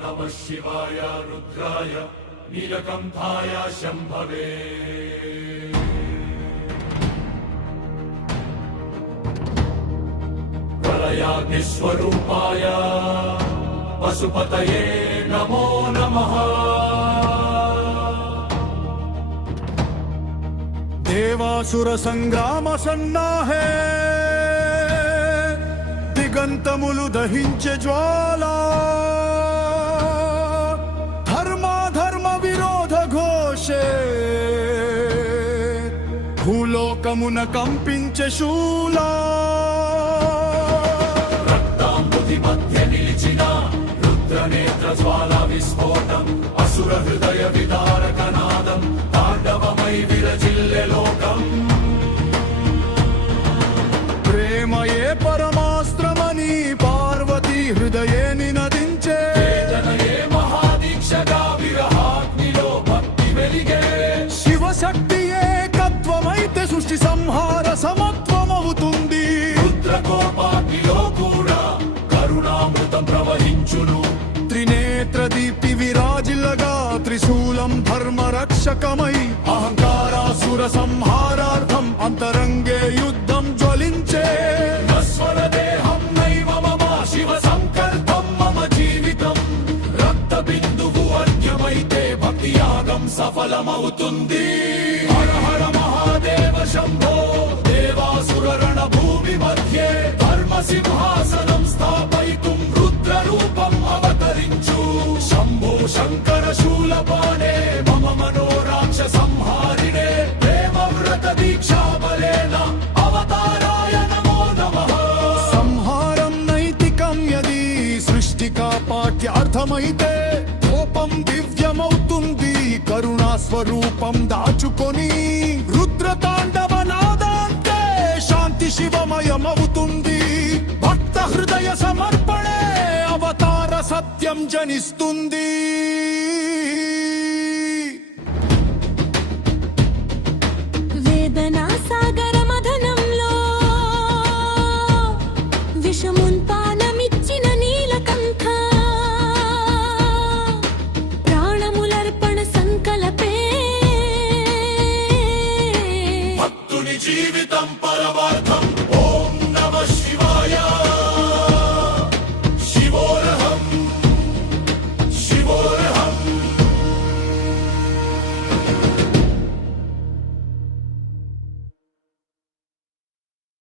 नमः शिवाय रुद्राय नीलकण्ठाय शम्भवे प्रलयाग्निस्वरूपाय पशुपतये नमो नमः। देवासुर संग्राम सन्नाहे దిగంతములు దహించే జ్వాల ధర్మ విరోధ ఘోషే భూలోకమున కంపించే శూలా రక్తాంబుధి మధ్య నిలిచిన రుద్రనేత్ర జ్వాల విస్ఫోటం అసుర హృదయ విదారక నాదం తాండవమై విరజిల్లె లోకం ప్రేమయే పరమాస్త్రమని పార్వతీ హృదయే నినదించే వేదనయే మహాదీక్షగా విరహాగ్నిలో భక్తి వెలిగే శివశక్తి ఏకత్వమైతే సృష్టి సంహార సమత్వమవుతుంది రుద్రకోపాగ్నిలో కూడా కరుణామృతం ప్రవహించును త్రినేత్ర దీప్తి విరాజిల్లగా త్రిశూలం ధర్మ రక్షకమై అహంకారాసుర సంహారార్థం అంతరంగే యుద్ధం జ్వలించే నస్వర దేహం నైవ మమ శివ సంకల్పం మమ జీవితం రక్త బిందువు అన్యమైతే భక్తి యాగం సఫలమవుతుంది హర హర మహాదేవ శంభో దేవాసుర రణభూమి మధ్యే ధర్మ సింహాసనం స్థాపయితుం రుద్ర రూపం అవతరించు శంభో శంకర శూలపాణే మమ మనోరాక్ష సంహారిణే ప్రేమ వ్రత దీక్షా బలేన అవతారాయ నమో నమః సంహారం నైతికం యది సృష్టి కాపాట్యార్థమైతే కోపం దివ్యమవుతుంది కరుణా స్వరూపం దాచుకొని రుద్రతాండవ నాదాంతే శాంతి శివమయమవుతుంది భక్త హృదయ సమర్పణే అవతార సత్యం జనిస్తుంది వేదనా సాగర మథనంలో విషము